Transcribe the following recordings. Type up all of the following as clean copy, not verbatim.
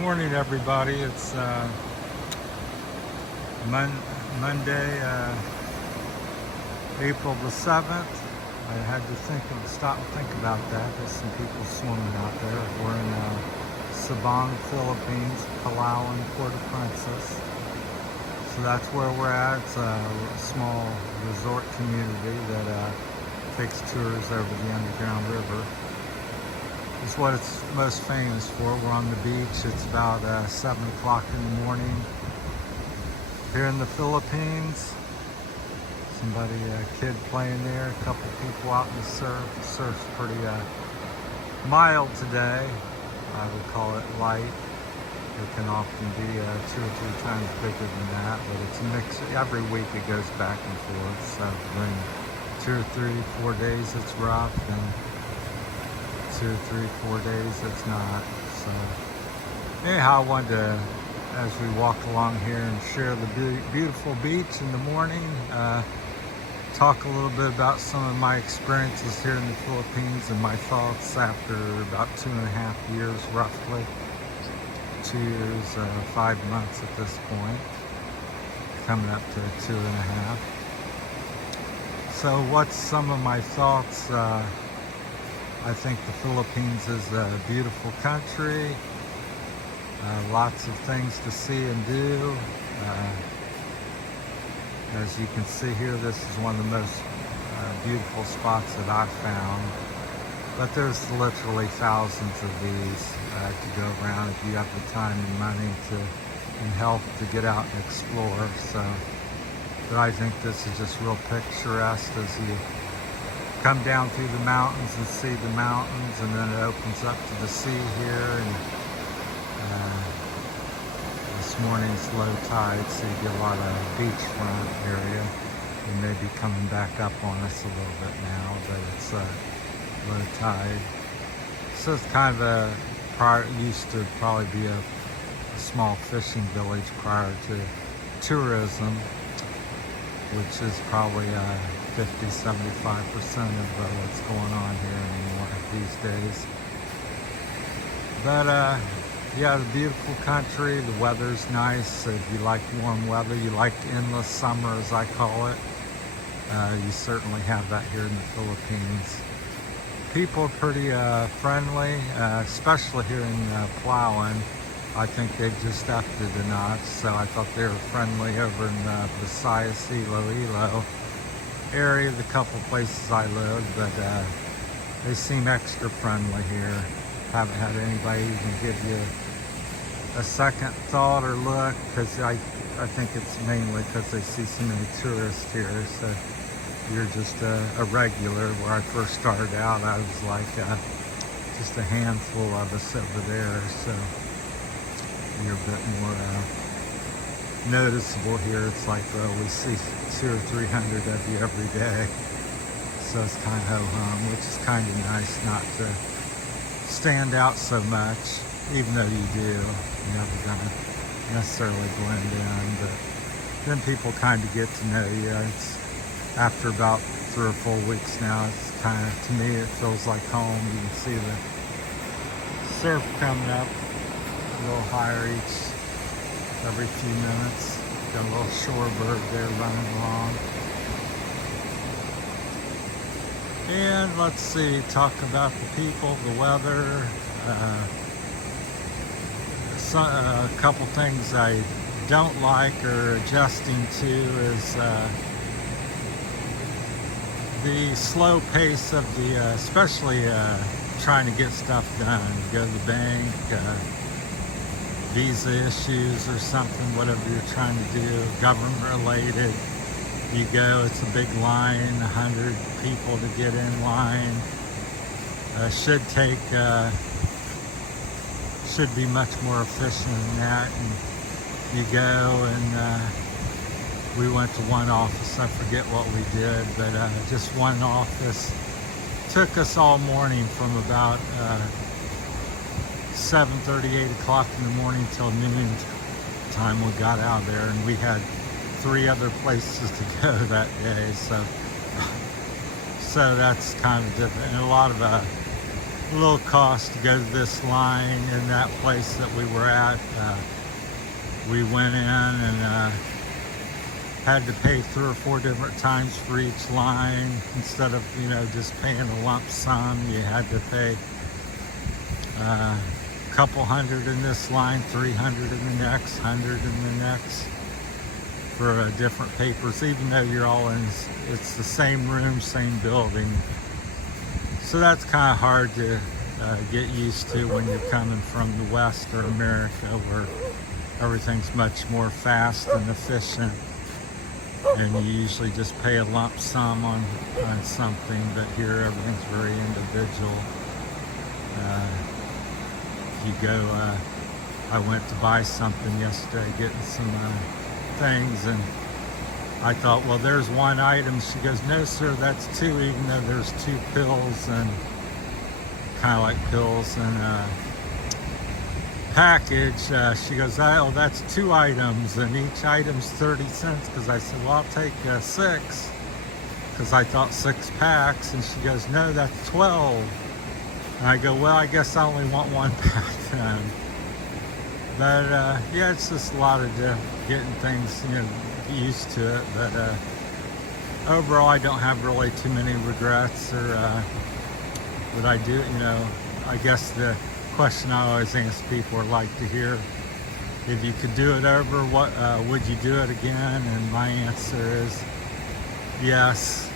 Morning, everybody. It's Monday, April the 7th. I had to stop and think about that. There's some people swimming out there. We're in Sabang, Philippines, Palawan, Port-au-Prince. So that's where we're at. It's a small resort community that takes tours over the underground river. It's what it's most famous for. We're on the beach. It's about 7 o'clock in the morning here in the Philippines. A kid playing there, a couple people out in the surf. The surf's pretty mild today. I would call it light. It can often be 2 or 3 times bigger than that, but it's a mix. Every week it goes back and forth. So during 2 or 3, 4 days it's rough, and 2 or 3, 4 days it's not. So anyhow, I wanted to, as we walk along here and share the beautiful beach in the morning, talk a little bit about some of my experiences here in the Philippines and my thoughts after about 2.5 years, roughly 2 years, 5 months at this point, coming up to 2.5. So what's some of my thoughts? I think the Philippines is a beautiful country. Lots of things to see and do. As you can see here, this is one of the most beautiful spots that I've found. But there's literally thousands of these to go around if you have the time and money and health to get out and explore. So, but I think this is just real picturesque as you come down through the mountains and see the mountains, and then it opens up to the sea here. And this morning's low tide, so you get a lot of beachfront area. It may be coming back up on us a little bit now, but it's low tide. So it's kind of used to probably be a small fishing village prior to tourism, which is probably 50-75% of what's going on here anymore these days. But yeah, the beautiful country, the weather's nice. If you like warm weather, you like endless summer, as I call it, you certainly have that here in the Philippines. People are pretty friendly, especially here in Palawan. I think they've just upped it a notch, so I thought they were friendly over in the Visayas, Iloilo area, the couple places I lived, but they seem extra friendly here. Haven't had anybody even give you a second thought or look, because I think it's mainly because they see so many tourists here. So you're just a regular. Where I first started out, I was like just a handful of us over there, so you're a bit more noticeable here. It's like, well, we see 200 or 300 of you every day, so it's kind of ho-hum, which is kind of nice not to stand out so much, even though you do. You're never gonna necessarily blend in, but then people kind of get to know you. It's after about 3 or 4 weeks now, it's kind of, to me, it feels like home. You can see the surf coming up a little higher every few minutes. Got a little shorebird there running along. And let's see, talk about the people, the weather. A couple things I don't like or adjusting to is the slow pace of the, especially trying to get stuff done. Go to the bank, visa issues or something, whatever you're trying to do, government related. You go, it's a big line, 100 people to get in line. Should be much more efficient than that. And you go, and we went to one office, I forget what we did, but just one office. Took us all morning from about 7:30, 8 o'clock in the morning till noon time we got out there, and we had 3 other places to go that day. So that's kind of different. And a lot of a little cost to go to this line in that place that we were at. We went in and had to pay 3 or 4 different times for each line. Instead of, just paying a lump sum, you had to pay a couple hundred in this line, 300 in the next, 100 in the next for different papers, even though you're all in, it's the same room, same building. So that's kind of hard to get used to when you're coming from the West or America, where everything's much more fast and efficient, and you usually just pay a lump sum on something, but here everything's very individual. You go, I went to buy something yesterday, getting some things, and I thought, well, there's one item. She goes, no, sir, that's 2, even though there's 2 pills, and kind of like pills and package. She goes, oh, that's 2 items, and each item's 30 cents. Because I said, well, I'll take 6, because I thought 6 packs. And she goes, no, that's 12. And I go, well, I guess I only want 1 pack then. But yeah, it's just a lot of getting things, used to it. But overall, I don't have really too many regrets, or would I do it? I guess the question I always ask people or like to hear, if you could do it over, what would you do it again? And my answer is yes.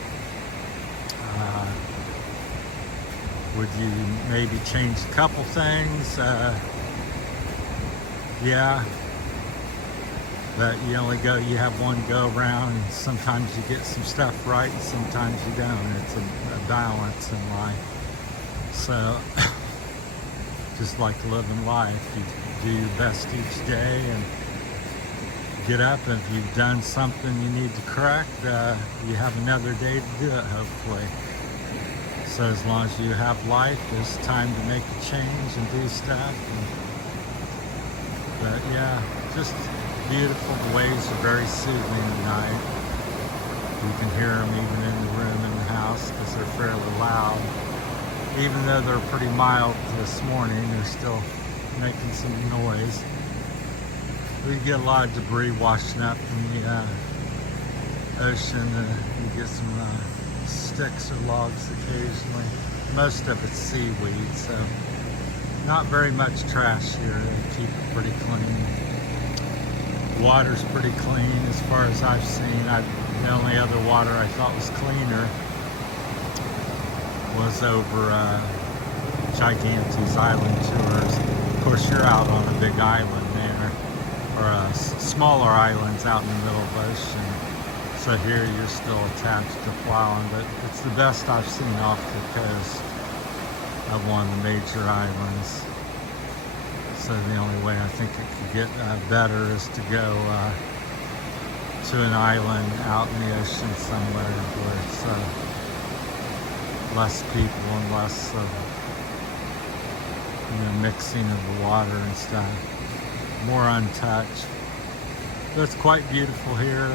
Would you maybe change a couple things? Yeah, but you have one go around, and sometimes you get some stuff right and sometimes you don't. It's a balance in life. So just like living life, you do your best each day and get up, and if you've done something you need to correct, you have another day to do it, hopefully. So as long as you have life, there's time to make a change and do stuff. But yeah, just beautiful. The waves are very soothing at night. You can hear them even in the room in the house, because they're fairly loud. Even though they're pretty mild this morning, they're still making some noise. We get a lot of debris washing up in the ocean. You get some sticks or logs occasionally. Most of it's seaweed, so not very much trash here. They keep it pretty clean. Water's pretty clean as far as I've seen. The only other water I thought was cleaner was over Gigantes Island tours. Of course, you're out on a big island there, or smaller islands out in the middle of the ocean. So here you're still attached to Palawan, but it's the best I've seen off the coast of one of the major islands. So the only way I think it could get better is to go to an island out in the ocean somewhere where it's less people and less mixing of the water and stuff, more untouched. But it's quite beautiful here.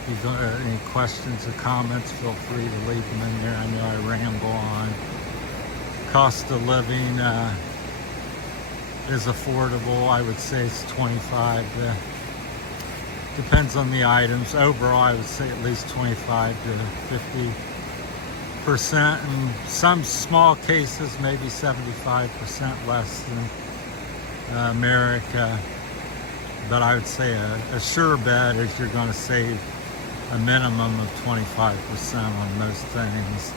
If you've got any questions or comments, feel free to leave them in there. I know I ramble on. Cost of living is affordable. I would say it's 25 to, depends on the items. Overall, I would say at least 25 to 50%. In some small cases, maybe 75% less than America. But I would say a sure bet is you're going to save a minimum of 25% on most things,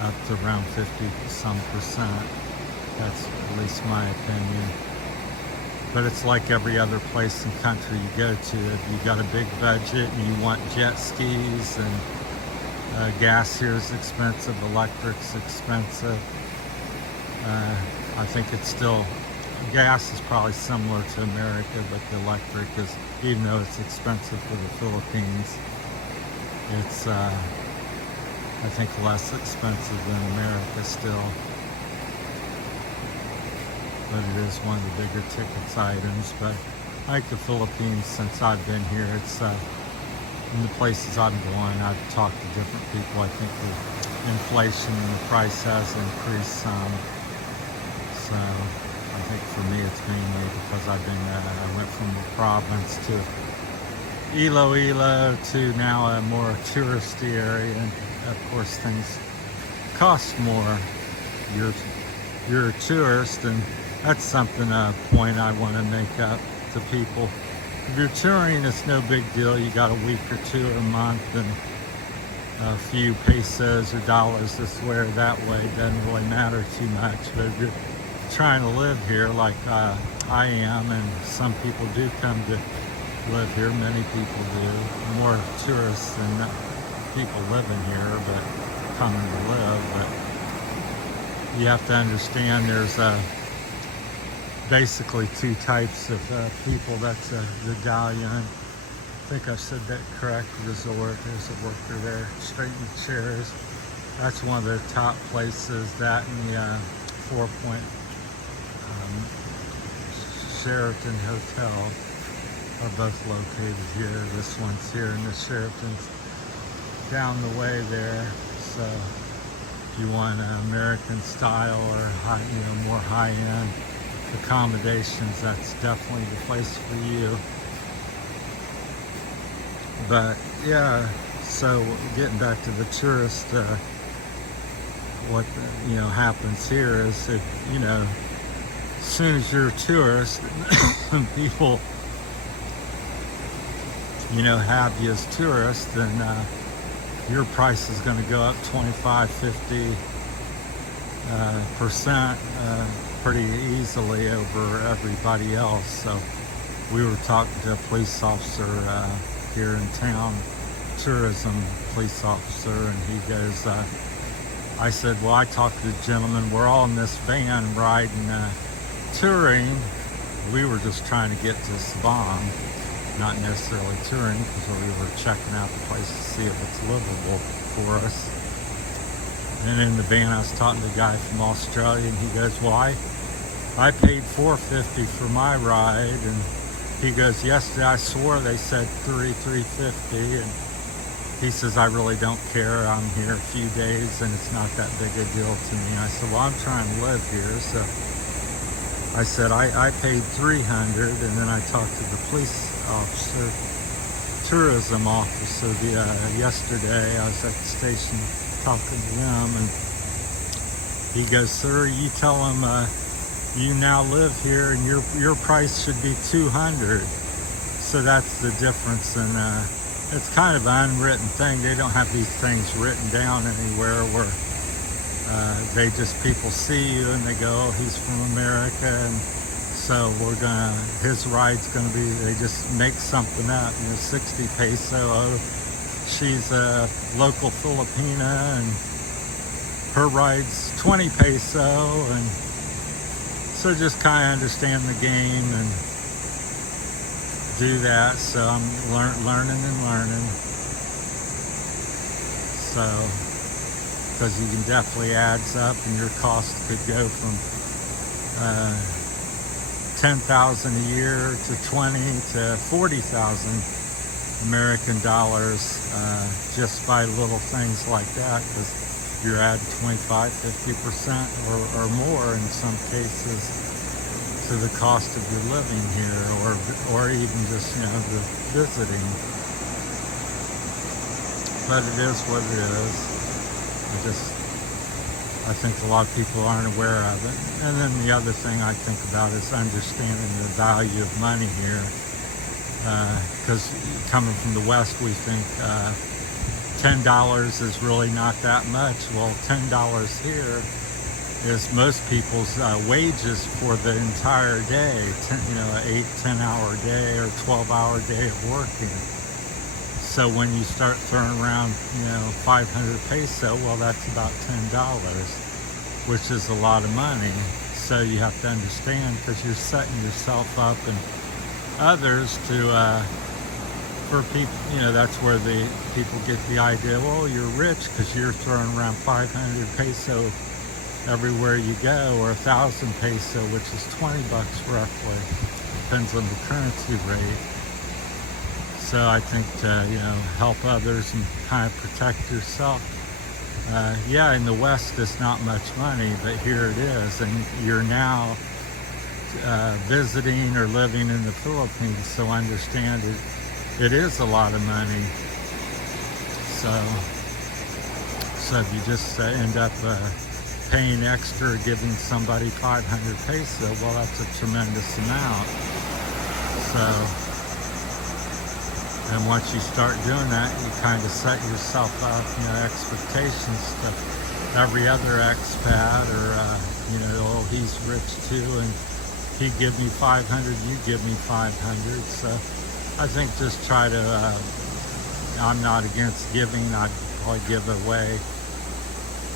up to around 50%. That's at least my opinion. But it's like every other place and country you go to. If you got a big budget and you want jet skis, and gas here is expensive, electric's expensive. I think it's still, gas is probably similar to America, but the electric is, even though it's expensive for the Philippines, it's I think less expensive than America still. But it is one of the bigger tickets items. But like the Philippines, since I've been here, it's in the places I'm going, I've talked to different people. I think inflation and the price has increased some. So I think for me it's mainly because I went from the province to Iloilo to now a more touristy area, and of course things cost more. You're a tourist, and that's something, a point I want to make up to people. If you're touring, it's no big deal. You got a week or two or a month and a few pesos or dollars this way or that way. It doesn't really matter too much. But if you're trying to live here like I am, and some people do come to live here, many people do, more tourists than people living here, but coming to live. But you have to understand there's basically two types of people. That's the Dalian, I think I've said that correct, resort. There's a worker there, straightening chairs. That's one of the top places. That and the 4 Point Sheraton Hotel are both located here. This one's here, and the Sheraton's down the way there. So if you want American style or more high-end accommodations, that's definitely the place for you. But yeah, so getting back to the tourist, what happens here is, if as soon as you're a tourist, people have you as tourists, then your price is going to go up 25-50% pretty easily over everybody else. So we were talking to a police officer here in town, tourism police officer, and he goes, I said, well, I talked to the gentleman, we're all in this van riding, touring. We were just trying to get to Sabang, not necessarily touring, because we were checking out the place to see if it's livable for us. And in the van, I was talking to a guy from Australia, and he goes, well, I paid $4.50 for my ride, and he goes, yesterday I swore they said $3.50, and he says, I really don't care. I'm here a few days, and it's not that big a deal to me. I said, well, I'm trying to live here, so I said, I paid $300, and then I talked to the police officer, tourism officer, yesterday. I was at the station talking to them, and he goes, sir, you tell them you now live here, and your price should be $200. So that's the difference, and it's kind of an unwritten thing. They don't have these things written down anywhere where people see you and they go, oh, he's from America, and so his ride's gonna be, they just make something up, 60 peso, oh, she's a local Filipina, and her ride's 20 peso, and so just kind of understand the game and do that. So I'm learning. So, because you can definitely adds up, and your cost could go from 10,000 a year to 20 to 40,000 American dollars, just by little things like that, because you're adding 25-50% or more in some cases to the cost of your living here, or even just the visiting. But it is what it is. I think a lot of people aren't aware of it. And then the other thing I think about is understanding the value of money here. Because coming from the West, we think $10 is really not that much. Well, $10 here is most people's wages for the entire day. 8-10 hour day or 12-hour day of working. So when you start throwing around 500 peso, well, that's about $10, which is a lot of money. So you have to understand, because you're setting yourself up and others to for people, that's where the people get the idea, well, you're rich because you're throwing around 500 peso everywhere you go, or 1,000 peso, which is 20 bucks roughly. Depends on the currency rate. So I think to help others and kind of protect yourself, Yeah, in the West it's not much money, but here it is, and you're now visiting or living in the Philippines, so understand it is a lot of money. So if you just end up paying extra, giving somebody 500 peso, well, that's a tremendous amount. So, and once you start doing that, you kind of set yourself up, expectations to every other expat, or, oh, he's rich too, and he give me 500, you give me 500. So I think just try to, I'm not against giving. I'd probably give away,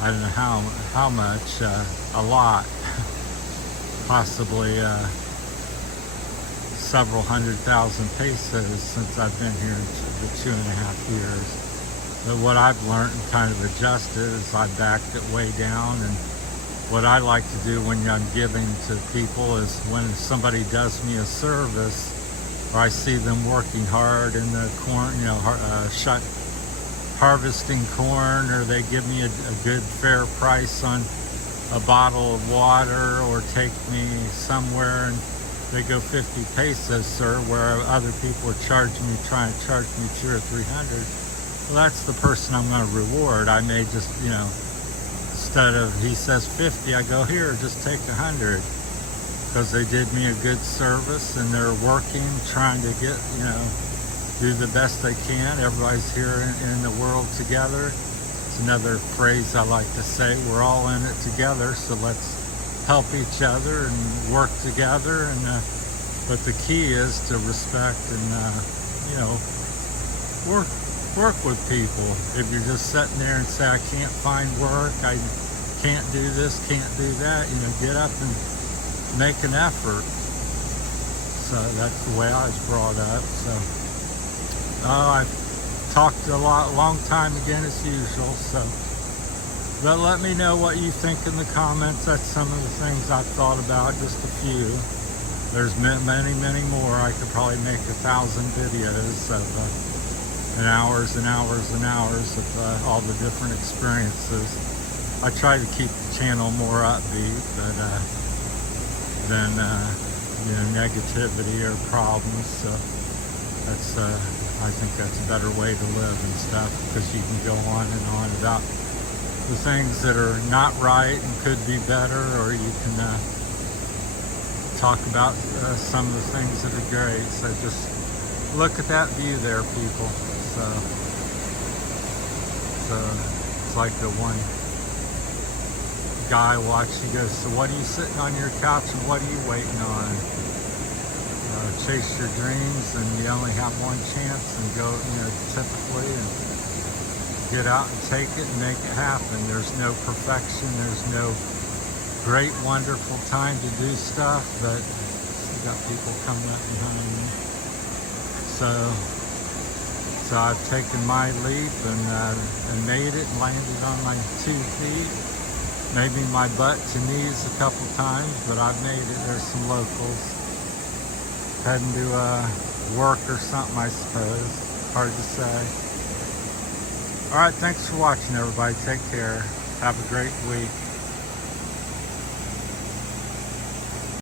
I don't know how much, a lot, possibly, several 100,000 pesos since I've been here for 2.5 years. But what I've learned and kind of adjusted is I backed it way down. And what I like to do when I'm giving to people is when somebody does me a service, or I see them working hard in the corn, harvesting corn, or they give me a good fair price on a bottle of water, or take me somewhere and they go 50 pesos, sir, where other people are trying to charge me 200 or 300. Well, that's the person I'm going to reward. I may just, instead of, he says 50, I go, here, just take 100. Because they did me a good service, and they're working, trying to get, do the best they can. Everybody's here in the world together. It's another phrase I like to say, we're all in it together, so let's help each other and work together. And but the key is to respect and work with people. If you're just sitting there and say, I can't find work, I can't do this, can't do that, get up and make an effort. So that's the way I was brought up. So I've talked a long time again as usual. So, but let me know what you think in the comments. That's some of the things I've thought about, just a few. There's many more. I could probably make 1,000 videos of and hours and hours and hours of all the different experiences. I try to keep the channel more upbeat, but than negativity or problems. So that's I think that's a better way to live and stuff, because you can go on and on about the things that are not right and could be better, or you can talk about some of the things that are great. So just look at that view there, people. So it's like the one guy watched, he goes, so what are you sitting on your couch and what are you waiting on? Chase your dreams, and you only have one chance, and go, typically, and get out and take it and make it happen. There's no perfection, there's no great, wonderful time to do stuff, but you got people coming up behind me. So I've taken my leap and made it and landed on my 2 feet. Maybe my butt to knees a couple times, but I've made it. There's some locals heading to work or something, I suppose. Hard to say. All right, thanks for watching, everybody. Take care. Have a great week.